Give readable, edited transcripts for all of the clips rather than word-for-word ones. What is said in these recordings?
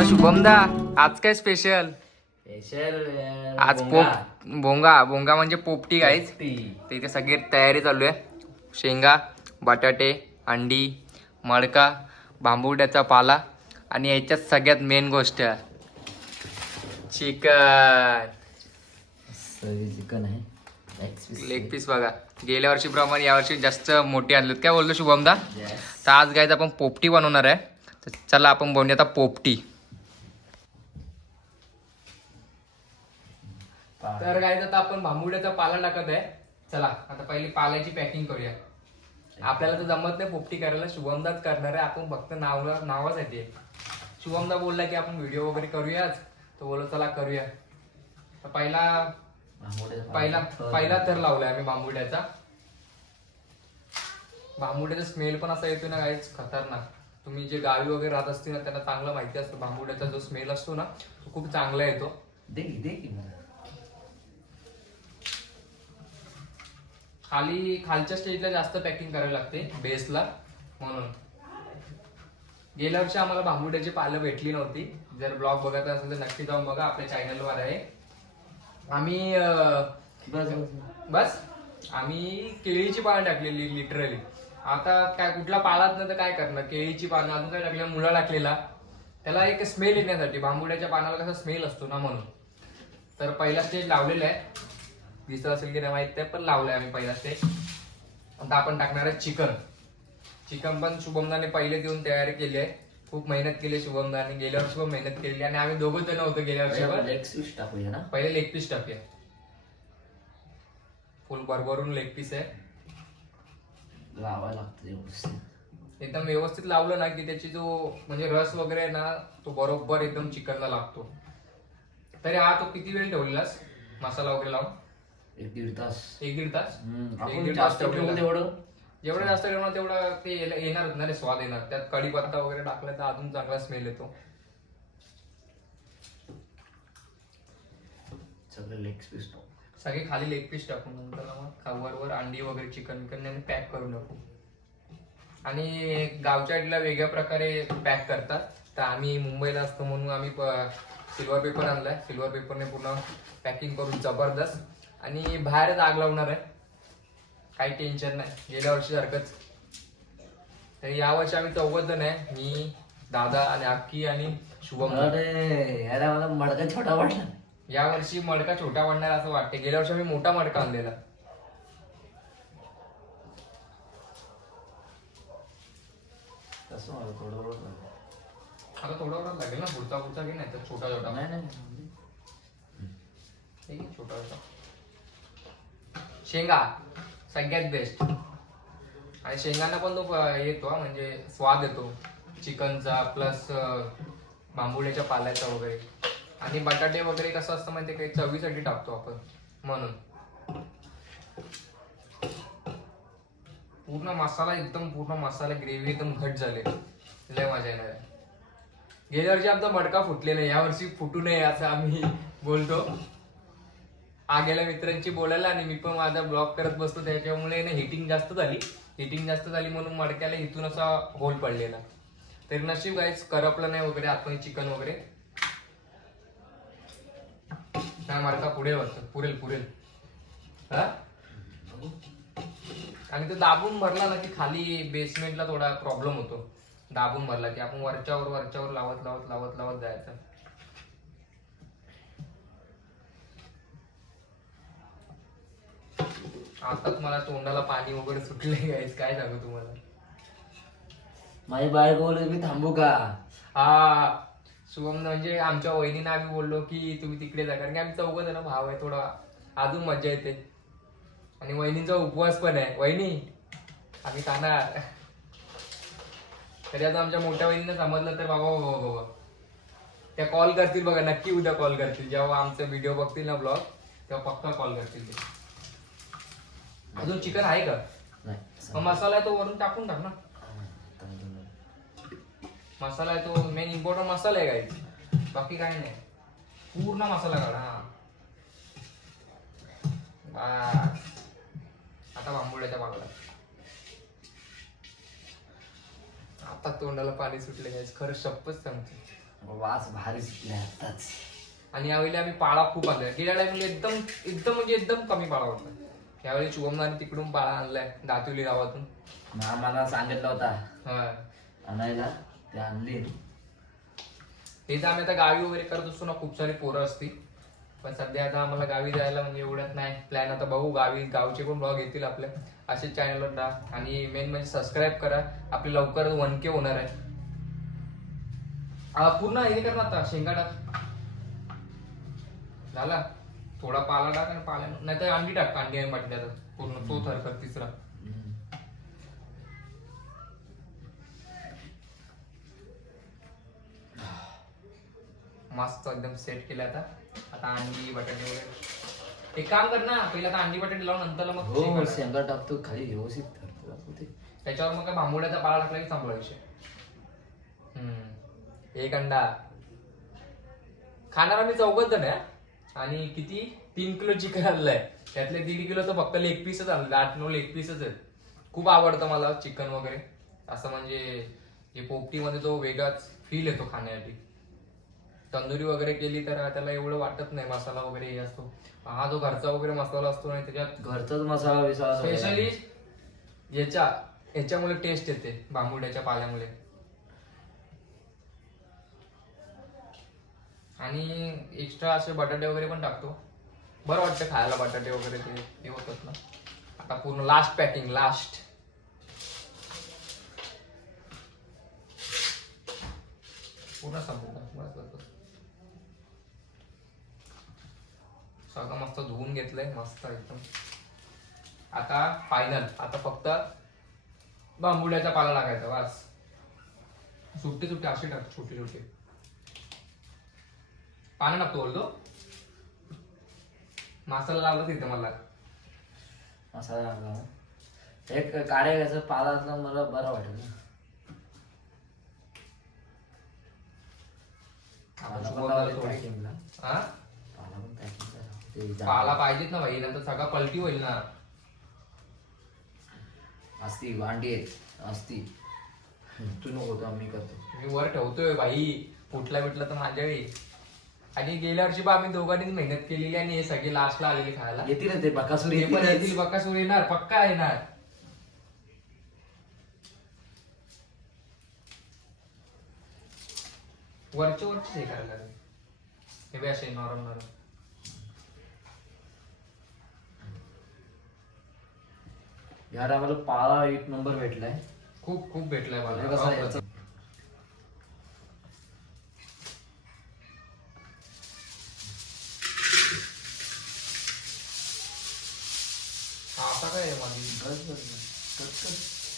मग शुभमदा आज काय स्पेशल? स्पेशल आज भोंगा भोंगा म्हणजे पोपटी गाईच. तर इथे सगळी तयारी चालू आहे. शेंगा, बटाटे, अंडी, मडका, बांबुड्याचा पाला आणि याच्यात सगळ्यात मेन गोष्ट चिकन. चिकन आहे लेग पीस बघा, गेल्या वर्षीप्रमाणे यावर्षी जास्त मोठी आणलीत. काय बोलतो शुभमदा? तर आज गायचं आपण पोपटी बनवणार आहे. तर चला आपण बनवूया आता पोपटी. तर गायचं आता आपण बांबुड्याचा पाला टाकत आहे. चला आता पहिली पाल्याची पॅकिंग करूया. आपल्याला तर जमत नाही पोपटी करायला, शुभमदाच करणार आहे. आपण फक्त नावासाठी आहे. शुभमदा बोलला की आपण व्हिडिओ वगैरे करूयाच, तर बोललो चला करूया. तर पहिला थर लावलाय आम्ही बांबुड्याचा. बांबुड्याचा स्मेल पण असा येतो ना गाईच, खतरनाक. तुम्ही जे गावी वगैरे राहत असतील ना त्यांना चांगलं माहिती असतं, बांबुड्याचा जो स्मेल असतो ना तो खूप चांगला येतो. खालच्या स्टेजला जास्त पॅकिंग करावी लागते बेसला, म्हणून. गेल्या वर्षी आम्हाला बांबुड्याची पालं भेटली नव्हती. जर ब्लॉग बघत असेल तर नक्की जाऊन बघा, आपल्या चॅनलवर आहे. आम्ही केळीची पानं टाकलेली लिटरली. आता काय कुठला पालाच नाही तर काय करणार, केळीची पानं अजून काय टाकलं, मुळा टाकलेला. त्याला एक स्मेल येण्यासाठी, बांबुड्याच्या पानाला कसा स्मेल असतो ना म्हणून. तर पहिला स्टेज लावलेला आहे, दिसत असेल की नाही माहित नाही, पण लावलाय आम्ही पहिला स्टेज. आता आपण टाकणार आहे चिकन. चिकन पण शुभमदाने पहिले देऊन तयारी केली आहे. खूप मेहनत केली शुभमदाने, गेल्या वर्षी पण मेहनत केली. आणि आम्ही दोघं जण होतो गेल्या वर्षी. लेग पीस टाकूया ना, पहिले लेग पीस टाकूया. फुल भरभरून लेग पीस आहे. लावायला लागतं एकदम व्यवस्थित लावलं ना की त्याची जो म्हणजे रस वगैरे आहे ना तो बरोबर एकदम चिकनला लागतो. तरी हा तो किती वेळ ठेवलेलास मसाला वगैरे लावून? 1-1.5 तास. 1-1.5 तास. आपण जास्त ठेवलं तेवढं, जेवढं जास्त ठेवणार तेवढं ते येणारच ना रे, स्वाद येणार. त्यात कढीपत्ता वगैरे टाकला तर अजून चांगला स्मेल येतो. सगळे लेग पीस टाकू, सगळे खाली लेग पीस टाकून नंतर मग खावरवर अंडी वगैरे चिकन पॅक करून टाकू. आणि गावच्या आईला वेगळ्या प्रकारे पॅक करतात. तर आम्ही मुंबईला असतो म्हणून आम्ही सिल्वर पेपर आणलाय. सिल्वर पेपरने पूर्ण पॅकिंग करून जबरदस्त. आणि बाहेरच आग लावणार आहे, काही टेन्शन नाही, गेल्या वर्षी सारखंच. तर यावर्षी आम्ही 4 जण आहे, मी, दादा आणि अक्की आणि शुभम. अरे मला मडका छोटा वाटला. यावर्षी मडका छोटा वाढणार असं वाटते. गेल्या वर्षी आम्ही मोठा मडका आणलेला. आता थोडा लागेल ना, पुढचा की नाही तर छोटा छोटा. शेंगा सगळ्यात बेस्ट. आणि शेंगांना पण तो येतो म्हणजे स्वाद येतो चिकनचा, प्लस बांबुड्याच्या पाल्याचा वगैरे. आणि बटाटे वगैरे कसं असतं माहिती काही चवीसाठी टाकतो आपण, म्हणून. पूर्ण मसाला ग्रेव्ही एकदम घट झाले, लय मजा येणार आहे. गेल्या वर्षी आमचा मडका फुटलेला, या वर्षी फुटू नये असं आम्ही बोलतो. गेल्या मित्रांची बोलायला आणि मी पण माझा ब्लॉग करत बसतो, त्याच्यामुळे हिटिंग जास्त झाली म्हणून मडक्याला इथून असा होल पडलेला. तरी नशीब गाईच करपलं नाही वगैरे आतमध्ये चिकन वगैरे. नाही मडका पुरेल हा. आणि तो दाबून भरला ना की खाली बेसमेंटला थोडा प्रॉब्लेम होतो. दाबून भरला की आपण वरच्यावर लावत जायचं. आताच मला तोंडाला पाणी वगैरे सुटले गाईस, काय सांगू तुम्हाला. माझी बायको बोलली मी थांबू का? शुभम म्हणजे आमच्या वहिनीने आम्ही बोललो की तुम्ही तिकडे जा, कारण की आम्ही 4 जण भाव आहे, थोडा अजून मजा येते. आणि वहिनीचा उपवास पण आहे. वहिनी आम्ही खाणार. तरी आता आमच्या मोठ्या वहिनीने समजलं तर बाबा त्या कॉल करतील बघा, नक्की उद्या कॉल करतील. जेव्हा आमचा व्हिडिओ बघतील ना ब्लॉग, तेव्हा पक्का कॉल करतील ते. अजून चिकन आहे का? मग मसाला आहे तो वरून टाकून टाक ना. मसाला आहे तो मेन इम्पॉर्टंट मसाला आहे गाईस, बाकी काही नाही. पूर्ण मसाला काढा. आता बांबुड्याच्या पाला. आता तोंडाला पाणी सुटले गाईस, खरं शपथ सांगते. वास भारी सुटले आताच. आणि यावेळी आम्ही पाळा खूप आणलाय. गेल्या टाइमला एकदम एकदम म्हणजे एकदम कमी पाळा होता. यावेळी शुभमने तिकडून पाळा आणलाय दातुली गावातून. मला सांगितलं होता हा आणायला, ते आणली. हे तर आम्ही आता गावी वगैरे करत असतो ना, खूप सारी पोरं असती. पण सध्या आता आम्हाला गावी जायला म्हणजे एवढ्यात नाही प्लॅन. आता बघू गावचे पण ब्लॉग येतील आपल्या असेच चॅनलवर टाक. आणि मेन म्हणजे सबस्क्राईब करा, आपले लवकर 1K होणार आहे. पूर्ण हे कर ना आता, शेंगा टाक झाला. थोडा पाला टाक आणि पाला नाही तर अंडी टाक, अंडी आणि मटण्याचा पूर्ण तो थरकर तिसरा. मस्त एकदम सेट केलं. आता अंडी बटाटे वगैरे. एक काम कर ना, पहिला आता अंडी बटाटे लावून नंतर मग हो शेंगा टाकतो खाली व्यवस्थित करतो ते. त्याच्यावर मग काय भांबोड्याचा पाला टाकला की संपला विषय. एक अंडा खाणारा मी 4 जण आहे. आणि किती 3 किलो चिकन आणलंय, त्यातले 1.5 किलोचं फक्त लेग पीसच आणलं. 8-9 लेग पीसच आहेत. खूप आवडतं मला चिकन वगैरे असं, म्हणजे पोपटीमध्ये तो वेगळाच फील येतो खाण्यासाठी. तंदुरी वगैरे केली तर त्याला एवढं वाटत नाही, मसाला वगैरे हे असतो. हा जो घरचा वगैरे मसाला असतो नाही त्याच्यात घरचाच मसाला विसाला स्पेशली याच्यामुळे टेस्ट येते बांबुड्याच्या पाल्यामुळे. आणि एक्स्ट्रा असे बटाटे वगैरे पण टाकतो, बरं वाटतं खायला. बटाटे वगैरे ते होतात ना. आता पूर्ण लास्ट पॅकिंग, लास्ट पूर्ण संपवतो. सगळं मस्त धुवून घेतलंय मस्त एकदम. आता फायनल, आता फक्त बांबुड्याचा पाला टाकायचा बस. सुट्टे सुट्टे असे टाक, छोटे छोटे पानं टाकतो बोलतो. मसाला लावला तिथे मला मसाला लागला. एक काढायचं पाला असला मला बरं वाटेल ना. पाला पाहिजेत ना भाई, नंतर सगळा पलटी होईल ना. असती वांडी असती, तू नको तो आम्ही करतो. मी वर ठेवतोय भाई, कुठला भेटला तर माझ्या वेळी. आणि गेल्या वर्षी बा आम्ही दोघांनीच मेहनत केलेली आणि हे सगळे लास्टला आलेले खायला. येतील ते बकासूर हे पण येतील, बकासूर येणार, पक्का येणार. वरचे वरचे हे करायला लागेल. हे बी असे नरम नरम. यार आम्हाला पाला 1 नंबर भेटलाय. खूप खूप भेटलाय मला. आता काय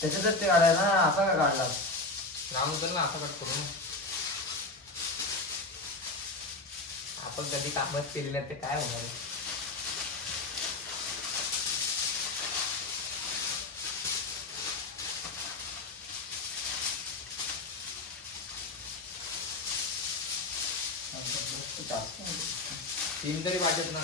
त्याच्यातच ते काढाय ना, असा का काढला लांब उतर ना, आता कट करू. आपण कधी कामच केली नाही ते काय होणार. तीन तरी पाहिजेत ना,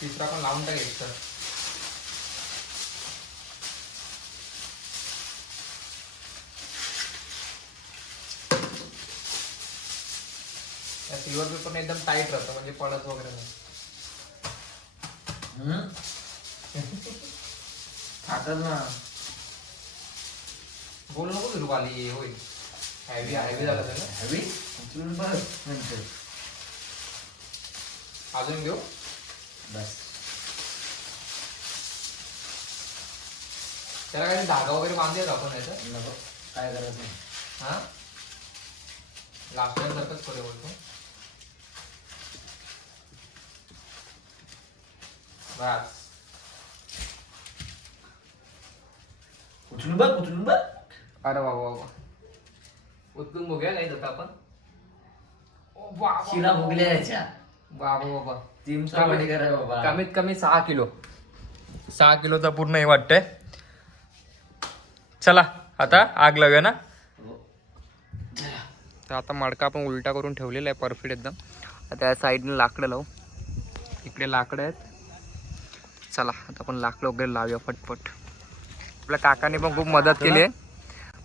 तिसरा पण लावून टाकायचं. सिल्वर पेपर एकदम टाईट राहतं, म्हणजे पडत वगैरे नाही. खातात ना. बोल नको फिरू खाली, होईल हॅवी हॅवी झालं ना. हॅवी नंतर अजून घेऊ बस. त्याला काही धागा वगैरे बांधूयात आपण याचं. नको काय करायचं नाही. हा लास्ट टाइम सारखंच पुढे बोलतो. बस उचलून बघ. अरे वा वा वा, उचलून बघूया काय जातं आपण. शिरा भोगल्या याच्या बाबा बाबा, टीमचा वाडी करा बाबा. कमीत कमी 6 किलो, 6 किलोचा पूर्ण हे वाटतंय. चला आता आग लावूया ना. तर आता मडका आपण उलटा करून ठेवलेला आहे परफेक्ट एकदम. आता या साईडने लाकडं लावू, इकडे लाकडं आहेत. चला आता आपण लाकडं वगैरे लावूया फटफट. आपल्या काकाने पण खूप मदत केली आहे.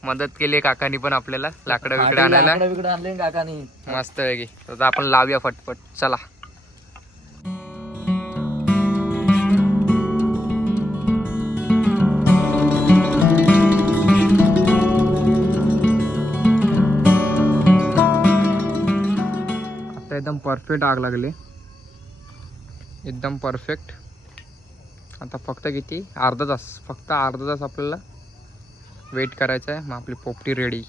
मदत केली काकानी पण आपल्याला लाकडं बिकडं आणायला. लाकडं आणले काकानी. मस्त पैकी. आता आपण लावूया फटफट. चला. आता एकदम परफेक्ट आग लागले, एकदम परफेक्ट. आता फक्त किती अर्धा तास आपल्याला वेट करायचं आहे. मग आपली पोपटी रेडी.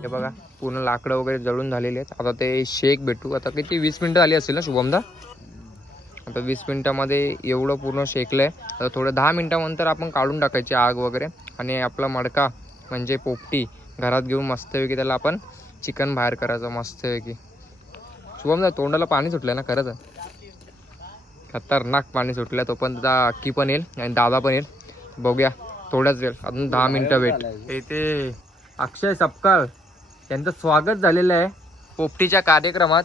हे बघा पूर्ण लाकडं वगैरे जळून झालेली आहेत. आता ते शेक भेटू. आता किती 20 मिनिटं आली असेल ना शुभमदा. आता 20 मिनिटामध्ये एवढं पूर्ण शेकलंय. आता थोडं 10 मिनिटानंतर आपण काढून टाकायची आग वगैरे आणि आपला मडका म्हणजे पोपटी घरात घेऊन मस्तपैकी त्याला आपण चिकन बाहेर करायचं मस्तपैकी. शुभम तोंडाला पाणी सुटलं ना खरंच. खतरनाक पाणी सुटलं. तो पण अक्की पण येईल आणि दादा पण येईल. बघूया थोड्याच वेळ, अजून 10 मिनिटं वेट. इथे अक्षय सपकाळ यांचं स्वागत झालेलं आहे पोपटीच्या कार्यक्रमात.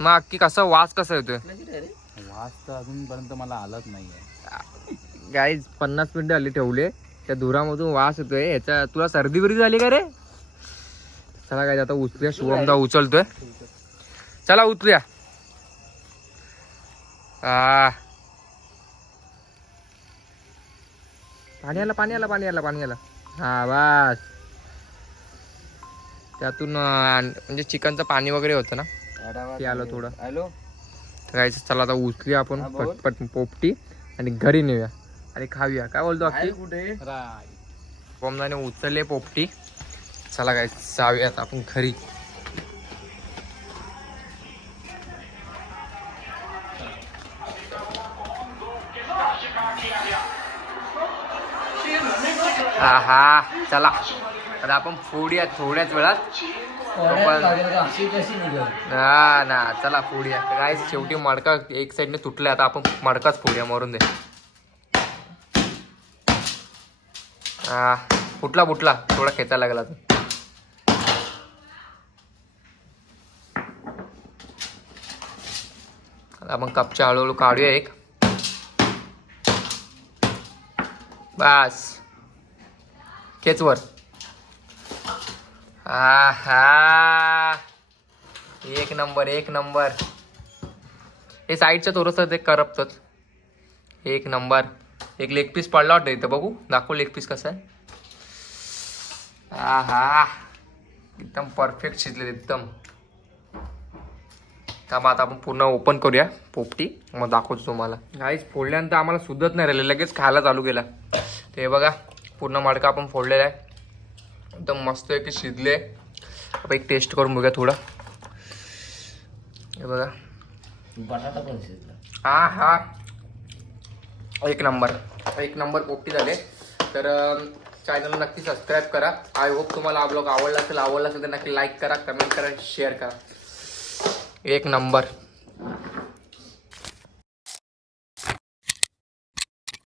मग अक्की कसं वास कसा येतोय? वास तर अजूनपर्यंत मला आलाच नाहीये. गाईज 50 मिनिटं आली ठेवले, त्या धुरामधून वास येतोय. याचा तुला सर्दी बिर्दी झाली का रे? चला काय आता उचलूया. शुभमदा उचलतोय. चला उचलूया. पाणी आला. हा बस. त्यातून म्हणजे चिकनचं पाणी वगैरे होतं ना ते आलं थोडं. तर काय चला आता उचलूया आपण पटपट पोपटी आणि घरी नेऊया आणि खाऊया. काय बोलतो अख्खी? कुठे बॉम्बाने उचलले पोपटी. चला काय जाऊयात आपण घरी. हा चला आता आपण फोडूया थोड्याच वेळात. हा ना चला फोडूया. काय शेवटी मडका एक साईडने तुटलाय. आता आपण मडकाच फोडूया. मरून दे. हा फुटला थोडा खेचायला लागला. आपण कपच्या हळूहळू काढूया एक. बस खेचवर. हा एक नंबर. हे साईडचं थोडंसं ते करपतच. एक नंबर. एक लेग पीस पडला वाटतं इथं. बघू दाखव लेग पीस कसं आहे. हा एकदम परफेक्ट शिजले एकदम. त्यामुळे आता आपण पूर्ण ओपन करूया पोपटी, मग दाखवतो तुम्हाला. गाईस फोडल्यानंतर आम्हाला सुद्धत नाही राहिलं, लगेच खायला चालू केला. ते बघा पूर्ण मडका आपण फोडलेला आहे. एकदम मस्त आहे की शिजले. आपण एक टेस्ट करून बघूया थोडं. हे बघा बटाटा पण शिजला. हा एक नंबर पोपटी झाले. तर चॅनलला नक्की सबस्क्राईब करा. आय होप तुम्हाला हा ब्लॉग आवडला असेल तर नक्की लाईक करा, कमेंट करा, शेअर करा. एक नंबर.